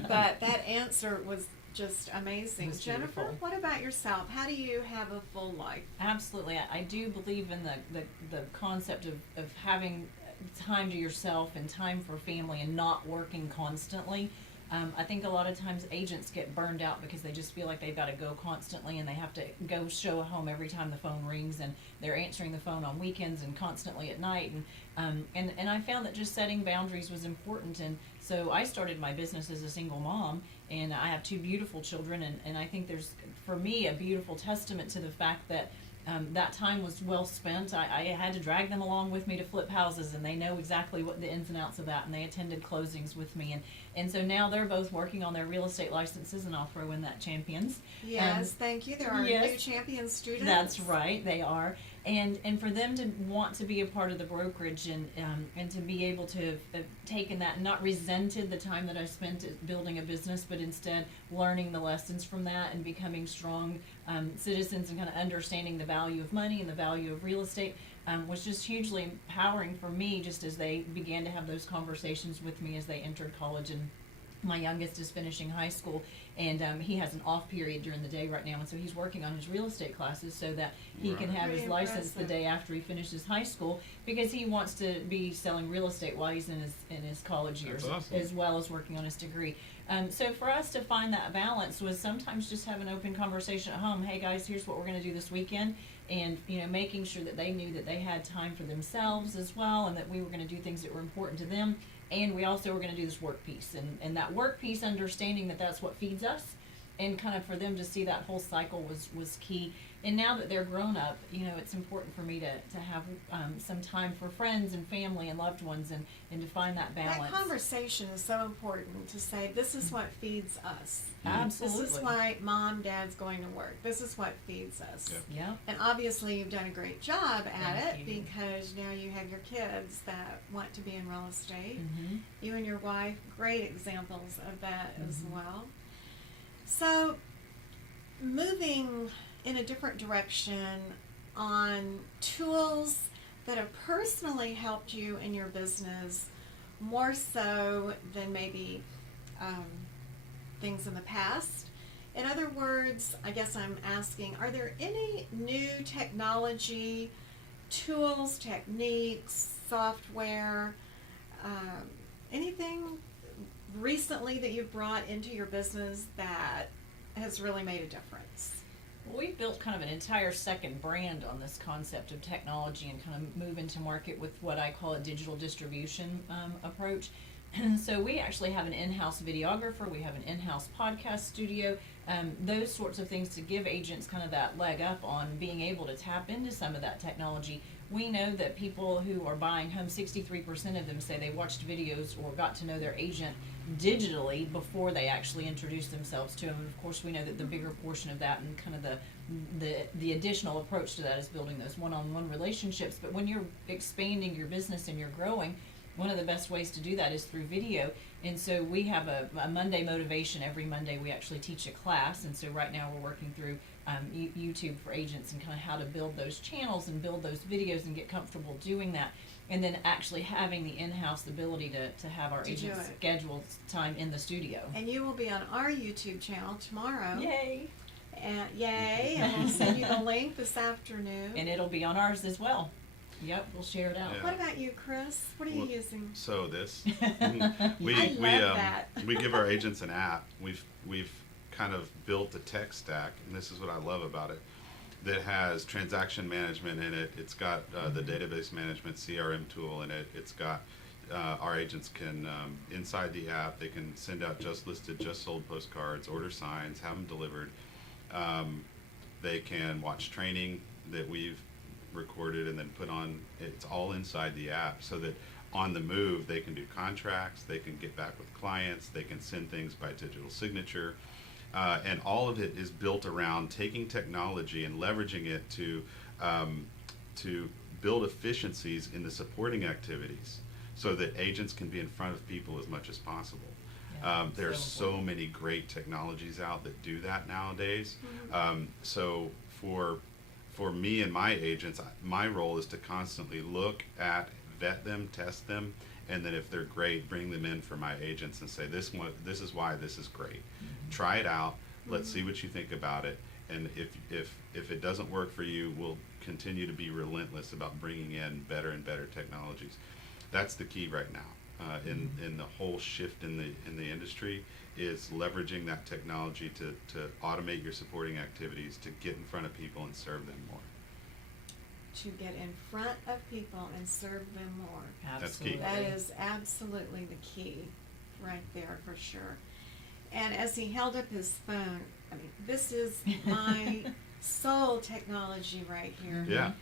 But that answer was just amazing. It was Jennifer, beautiful. what about yourself? How do you have a full life? Absolutely. I do believe in the concept of having time to yourself and time for family and not working constantly. I think a lot of times agents get burned out because they just feel like they've got to go constantly and they have to go show a home every time the phone rings, and they're answering the phone on weekends and constantly at night. And I found that just setting boundaries was important. And so I started my business as a single mom, and I have 2 beautiful children. And I think there's, for me, a beautiful testament to the fact that that time was well spent. I had to drag them along with me to flip houses, and they know exactly what the ins and outs of that, and they attended closings with me. And so now they're both working on their real estate licenses, and I'll throw in that Champions. Yes, thank you. There are new Champion students. That's right, they are. And for them to want to be a part of the brokerage and to be able to have taken that and not resented the time that I spent building a business, but instead learning the lessons from that and becoming strong citizens and kind of understanding the value of money and the value of real estate was just hugely empowering for me, just as they began to have those conversations with me as they entered college. And my youngest is finishing high school, And he has an off period during the day right now, and so he's working on his real estate classes so that he can Right. have his Pretty license the impressive. day after he finishes high school, because he wants to be selling real estate while he's in his college years, That's awesome. as well as working on his degree. So for us to find that balance was sometimes just have an open conversation at home. Hey guys, here's what we're going to do this weekend, and making sure that they knew that they had time for themselves as well, and that we were going to do things that were important to them. And we also were going to do this work piece, and that work piece, understanding that that's what feeds us, and kind of for them to see that whole cycle was key. And now that they're grown up, it's important for me to have some time for friends and family and loved ones, and to find that balance. That conversation is so important, to say this is what feeds us. Absolutely. This is why Dad's going to work. This is what feeds us. Yep. Yeah. And obviously you've done a great job at Thank it, you. because now you have your kids that want to be in real estate. Mm-hmm. You and your wife, great examples of that as Mhm. well. So, moving in a different direction on tools that have personally helped you in your business, more so than maybe things in the past. In other words, I guess I'm asking, are there any new technology, tools, techniques, software, anything recently that you've brought into your business that has really made a difference? Well, we've built kind of an entire second brand on this concept of technology, and kind of move into market with what I call a digital distribution approach. So we actually have an in-house videographer, we have an in-house podcast studio, those sorts of things to give agents kind of that leg up on being able to tap into some of that technology. We know that people who are buying homes, 63% of them say they watched videos or got to know their agent digitally before they actually introduced themselves to them. And of course, we know that the bigger portion of that, and kind of the additional approach to that, is building those one-on-one relationships. But when you're expanding your business and you're growing, one of the best ways to do that is through video. And so we have a Monday motivation. Every Monday we actually teach a class, and so right now we're working through YouTube for agents, and kind of how to build those channels and build those videos and get comfortable doing that, and then actually having the in-house ability to have our To do agents it. schedule time in the studio. And you will be on our YouTube channel tomorrow. Yay! And yay! And we'll send you the link this afternoon. And it'll be on ours as well. Yep, we'll share it out. Yeah. What about you, Chris? What are you Well, using? So this, I love that. we give our agents an app. We've kind of built a tech stack, and this is what I love about it, that has transaction management in it. It's got the database management CRM tool in it. It's got our agents can inside the app, they can send out just listed, just sold postcards, order signs, have them delivered. They can watch training that we've recorded and then put on. It's all inside the app, so that on the move they can do contracts, they can get back with clients, they can send things by digital signature, and all of it is built around taking technology and leveraging it to build efficiencies in the supporting activities, so that agents can be in front of people as much as possible. Yeah, There's so so many great technologies out that do that nowadays. So for me and my agents, my role is to constantly look at, vet them, test them, and then if they're great, bring them in for my agents and say, this is why this is great. Try it out. Let's see what you think about it. And if it doesn't work for you, we'll continue to be relentless about bringing in better and better technologies. That's the key right now in the whole shift in the industry, is leveraging that technology to automate your supporting activities, to get in front of people and serve them more. To get in front of people and serve them more. That's key. Absolutely. That is absolutely the key right there, for sure. And as he held up his phone, I mean, this is my soul technology right here. Yeah.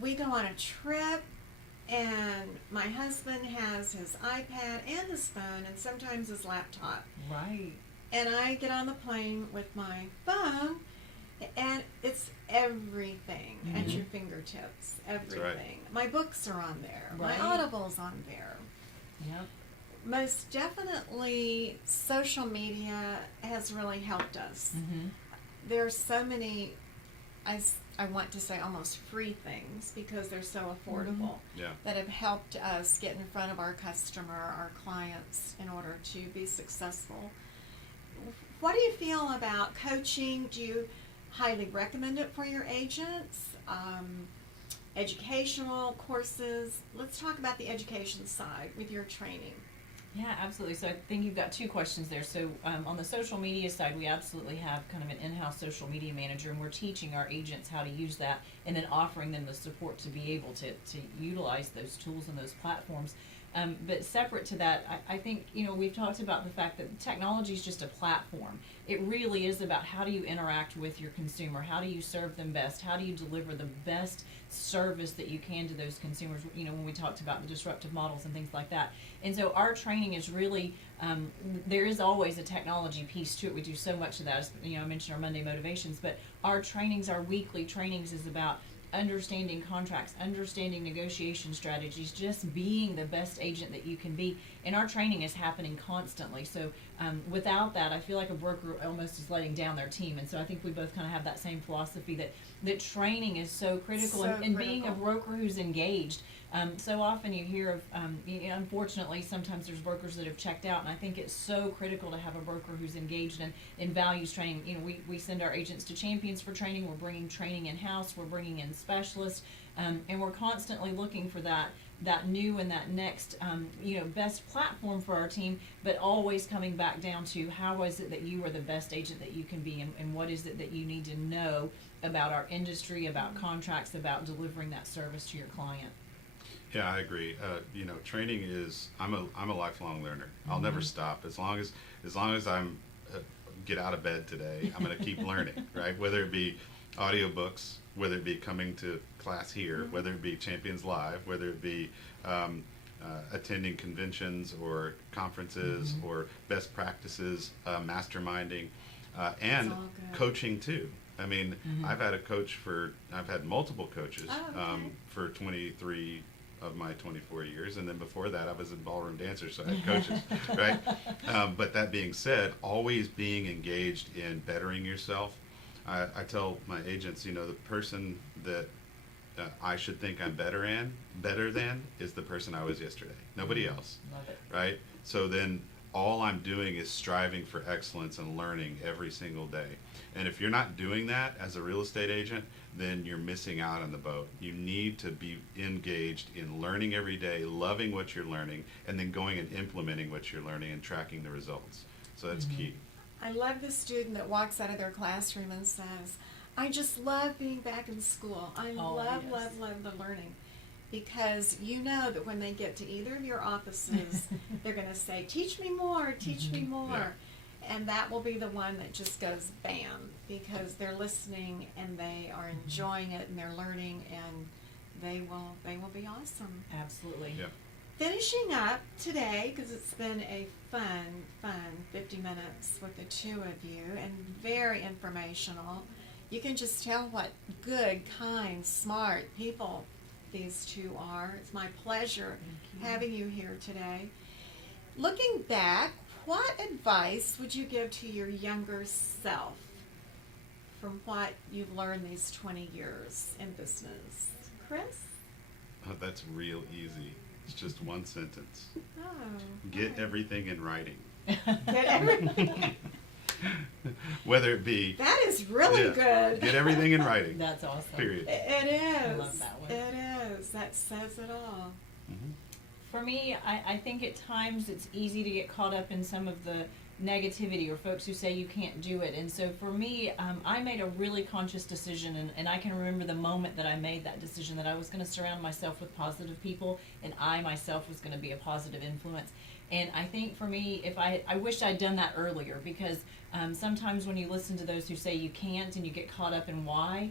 We go on a trip, and my husband has his iPad and his phone, and sometimes his laptop. Right. And I get on the plane with my phone, and it's everything at your fingertips. Everything. right. My books are on there. Right. My Audible's on there. Yep. Most definitely, social media has really helped us. Mm-hmm. There's so many, I want to say almost free things, because they're so affordable, Yeah. that have helped us get in front of our customer, our clients, in order to be successful. What do you feel about coaching? Do you highly recommend it for your agents? Educational courses. Let's talk about the education side with your training. Yeah, absolutely. So I think you've got two questions there. So on the social media side, we absolutely have kind of an in-house social media manager, and we're teaching our agents how to use that and then offering them the support to be able to utilize those tools and those platforms. But separate to that, I think, we've talked about the fact that technology is just a platform. It really is about how do you interact with your consumer? How do you serve them best? How do you deliver the best service that you can to those consumers? When we talked about the disruptive models and things like that. And so our training is really, there is always a technology piece to it. We do so much of that. I mentioned our Monday motivations, but our trainings, our weekly trainings is about understanding contracts, understanding negotiation strategies, just being the best agent that you can be. And our training is happening constantly. So without that, I feel like a broker almost is letting down their team. And so I think we both kind of have that same philosophy that training is so critical. And being a broker who's engaged. So often you hear of, unfortunately, sometimes there's brokers that have checked out, and I think it's so critical to have a broker who's engaged in values training. We send our agents to Champions for training. We're bringing training in-house. We're bringing in specialists, and we're constantly looking for that new and that next, best platform for our team, but always coming back down to how is it that you are the best agent that you can be, and what is it that you need to know about our industry, about contracts, about delivering that service to your client. Yeah, I agree. Training is. I'm a lifelong learner. I'll never stop as long as I'm get out of bed today. I'm going to keep learning, right? Whether it be audiobooks, whether it be coming to class here, whether it be ChampionsLive, whether it be attending conventions or conferences or best practices, masterminding, and coaching too. I mean, I've had multiple coaches for 23 of my 24 years, and then before that I was a ballroom dancer, so I had coaches, right? But that being said, always being engaged in bettering yourself. I tell my agents, the person that I should think I'm better than is the person I was yesterday. Nobody else. Love it. Right? So then all I'm doing is striving for excellence and learning every single day. And if you're not doing that as a real estate agent, then you're missing out on the boat. You need to be engaged in learning every day, loving what you're learning, and then going and implementing what you're learning and tracking the results. So that's key. I love the student that walks out of their classroom and says, I just love being back in school. I love the learning. Because you know that when they get to either of your offices, they're going to say, teach me more, teach me more. Yeah. And that will be the one that just goes bam, because they're listening and they are enjoying it and they're learning, and they will be awesome. Absolutely. Yeah. Finishing up today, because it's been a fun 50 minutes with the two of you and very informational. You can just tell what good, kind, smart people these two are. It's my pleasure having you here today. Looking back, what advice would you give to your younger self from what you've learned these 20 years in business? Chris? Oh, that's real easy. It's just one sentence. Oh. Get everything in writing. Get everything. Whether it be... That is really good. Get everything in writing. That's awesome. Period. It is. I love that one. It is. That says it all. Mm-hmm. For me, I think at times it's easy to get caught up in some of the negativity or folks who say you can't do it. And so for me, I made a really conscious decision, and I can remember the moment that I made that decision, that I was going to surround myself with positive people, and I myself was going to be a positive influence. And I think for me, I wish I'd done that earlier, because sometimes when you listen to those who say you can't and you get caught up in why,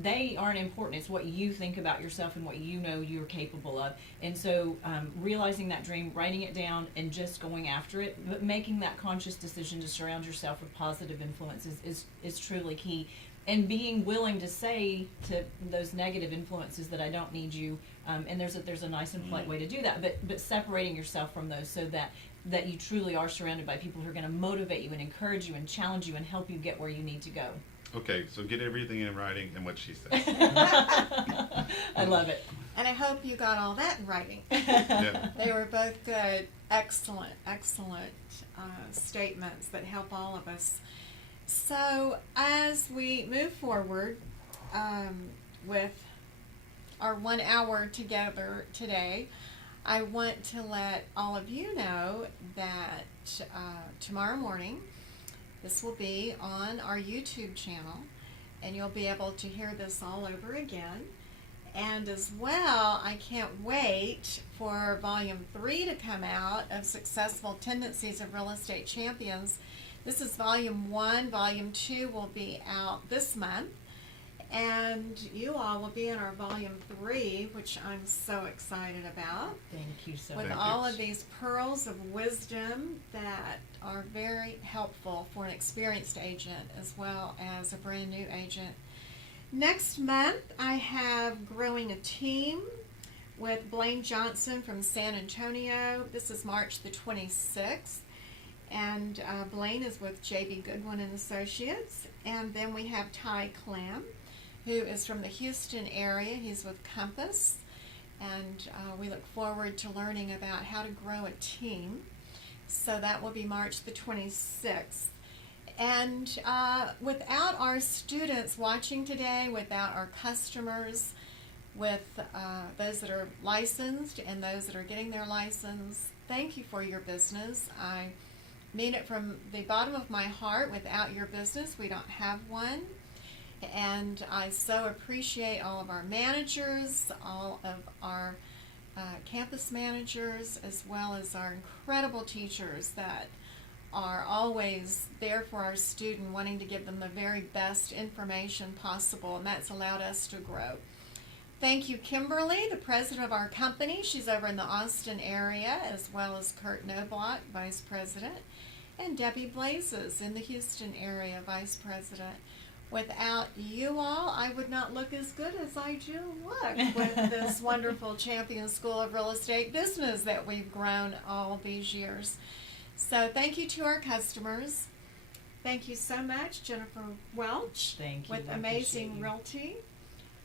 they aren't important. It's what you think about yourself and what you know you're capable of. And so realizing that dream, writing it down, and just going after it, but making that conscious decision to surround yourself with positive influences is truly key. And being willing to say to those negative influences that I don't need you, and there's a nice and polite way to do that, but separating yourself from those so that you truly are surrounded by people who are going to motivate you and encourage you and challenge you and help you get where you need to go. Okay, so get everything in writing and what she said. I love it. And I hope you got all that in writing. Yeah. They were both good, excellent statements that help all of us. So as we move forward with our 1 hour together today, I want to let all of you know that tomorrow morning, this will be on our YouTube channel, and you'll be able to hear this all over again. And as well, I can't wait for Volume 3 to come out of Successful Tendencies of Real Estate Champions. This is Volume 1. Volume 2 will be out this month. And you all will be in our Volume 3, which I'm so excited about. Thank you so With much. all of these pearls of wisdom that are very helpful for an experienced agent as well as a brand new agent. Next month, I have Growing a Team with Blaine Johnson from San Antonio. This is March the 26th. And Blaine is with J.B. Goodwin and Associates. And then we have Ty Clem, who is from the Houston area. He's with Compass. And we look forward to learning about how to grow a team. So that will be March the 26th. And without our students watching today, without our customers, with those that are licensed and those that are getting their license, thank you for your business. I mean it from the bottom of my heart. Without your business, we don't have one. And I so appreciate all of our managers, all of our campus managers, as well as our incredible teachers that are always there for our student, wanting to give them the very best information possible, and that's allowed us to grow. Thank you, Kimberly, the president of our company. She's over in the Austin area, as well as Kurt Knobloch, vice president, and Debbie Blazes in the Houston area, vice president. Without you all, I would not look as good as I do look with this wonderful Champion School of Real Estate Business that we've grown all these years. So thank you to our customers. Thank you so much, Jennifer Welch Thank you. with I Amazing appreciate you. Realty,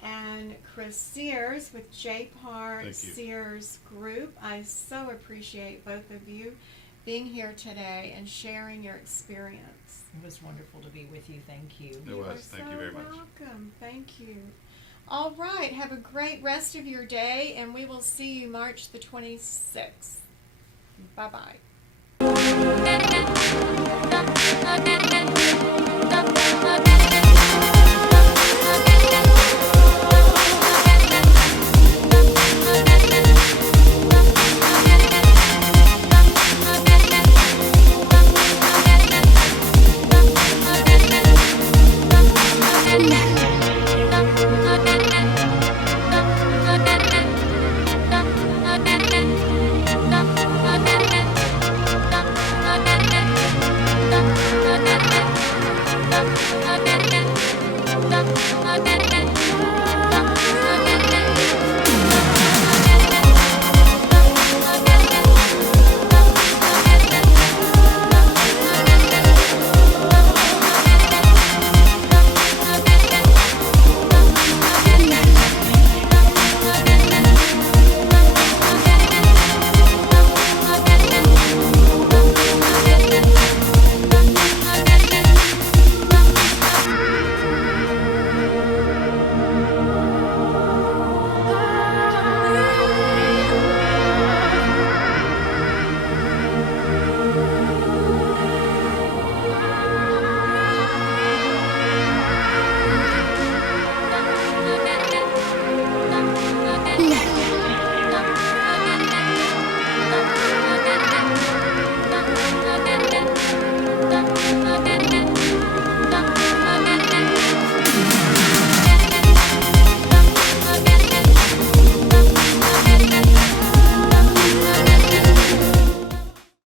and Chris Sears with JPAR Thank you. Sears Group. I so appreciate both of you being here today and sharing your experience. It was wonderful to be with you. Thank you. It was. Thank you very much. Welcome. Thank you. All right. Have a great rest of your day, and we will see you March the 26th. Bye-bye.